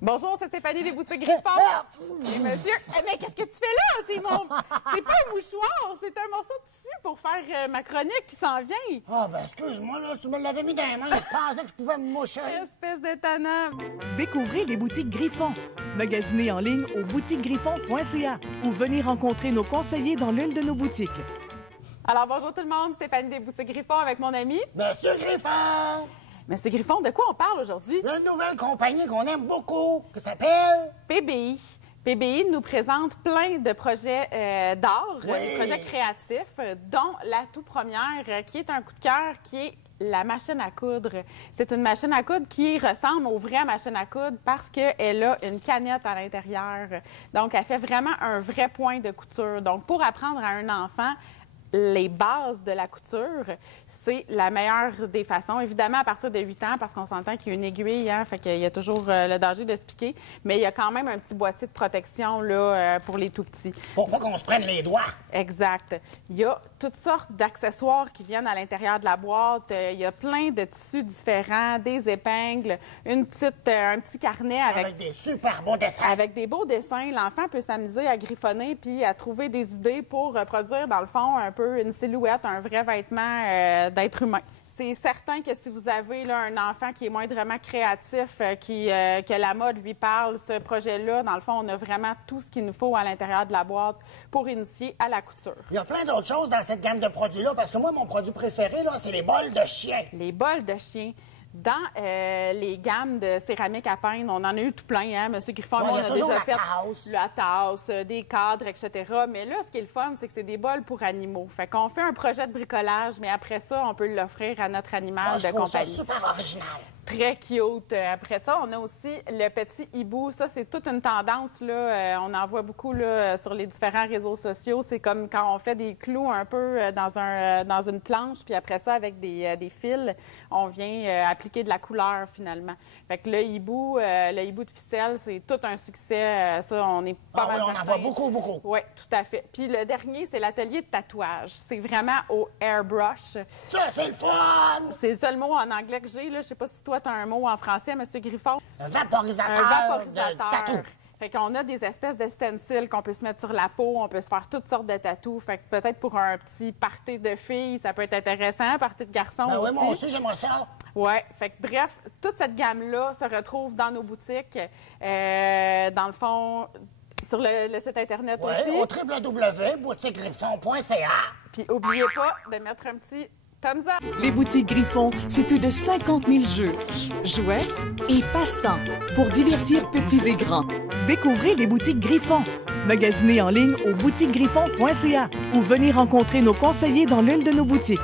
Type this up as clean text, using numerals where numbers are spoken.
Bonjour, c'est Stéphanie des boutiques Griffon. Et monsieur, mais qu'est-ce que tu fais là? C'est pas un mouchoir, c'est un morceau de tissu pour faire ma chronique qui s'en vient. Ah, ben excuse-moi, là, tu me l'avais mis dans les mains, je pensais que je pouvais me moucher. Espèce d'étonnant. Découvrez les boutiques Griffon. Magasinez en ligne au boutiquesgriffon.ca ou venez rencontrer nos conseillers dans l'une de nos boutiques. Alors bonjour tout le monde, Stéphanie des boutiques Griffon avec mon ami. Monsieur Griffon! Monsieur Griffon, de quoi on parle aujourd'hui? Une nouvelle compagnie qu'on aime beaucoup, qui s'appelle... PBI. PBI nous présente plein de projets d'art, Oui. des projets créatifs, dont la toute première, qui est un coup de cœur, qui est la machine à coudre. C'est une machine à coudre qui ressemble aux vraies machines à coudre parce qu'elle a une canette à l'intérieur. Donc, elle fait vraiment un vrai point de couture. Donc, pour apprendre à un enfant les bases de la couture, c'est la meilleure des façons. Évidemment, à partir de 8 ans, parce qu'on s'entend qu'il y a une aiguille, hein, fait qu'il y a toujours le danger de se piquer, mais il y a quand même un petit boîtier de protection là, pour les tout-petits. Pour pas qu'on se prenne les doigts. Exact. Il y a toutes sortes d'accessoires qui viennent à l'intérieur de la boîte. Il y a plein de tissus différents, des épingles, un petit carnet Avec des super beaux dessins. avec des beaux dessins. L'enfant peut s'amuser à griffonner puis à trouver des idées pour produire, dans le fond, un peu une silhouette, un vrai vêtement d'être humain. C'est certain que si vous avez là, un enfant qui est moindrement créatif, que la mode lui parle, ce projet-là, dans le fond, on a vraiment tout ce qu'il nous faut à l'intérieur de la boîte pour initier à la couture. Il y a plein d'autres choses dans cette gamme de produits-là, parce que moi, mon produit préféré, là, c'est les bols de chien. Les bols de chien. Dans les gammes de céramique à peindre, on en a eu tout plein, hein? Monsieur Griffon, Ouais, on il y a a toujours déjà la fait tasse. la tasse, des cadres, etc. Mais là, ce qui est le fun, c'est que c'est des bols pour animaux. Fait qu'on fait un projet de bricolage, mais après ça, on peut l'offrir à notre animal Moi, je de trouve ça compagnie. super original. Très cute. Après ça, on a aussi le petit hibou. Ça, c'est toute une tendance, là. On en voit beaucoup là, sur les différents réseaux sociaux. C'est comme quand on fait des clous un peu dans une planche, puis après ça, avec des fils, on vient appliquer de la couleur, finalement. Fait que le hibou de ficelle, c'est tout un succès. Ça, on est pas Ah mal oui, on en certain. voit beaucoup, beaucoup. Oui, tout à fait. Puis le dernier, c'est l'atelier de tatouage. C'est vraiment au airbrush. Ça, c'est le fun! C'est le seul mot en anglais que j'ai. Je sais pas si toi, tu as un mot en français, M. Griffon. Un vaporisateur, Un vaporisateur. de tatou. Fait qu'on a des espèces de stencils qu'on peut se mettre sur la peau. On peut se faire toutes sortes de tatous. Fait que peut-être pour un petit party de filles, ça peut être intéressant. Party de garçons Ben oui, aussi. moi aussi, j'aimerais ça. Ouais. Fait que bref, toute cette gamme-là se retrouve dans nos boutiques. Dans le fond, sur le site Internet Oui, aussi. au www.boutiquesgriffon.ca. Puis oubliez pas de mettre un petit thumbs up. Les boutiques Griffon, c'est plus de 50 000 jeux, jouets et passe-temps pour divertir petits et grands. Découvrez les boutiques Griffon. Magasinez en ligne au boutiquesgriffon.ca ou venez rencontrer nos conseillers dans l'une de nos boutiques.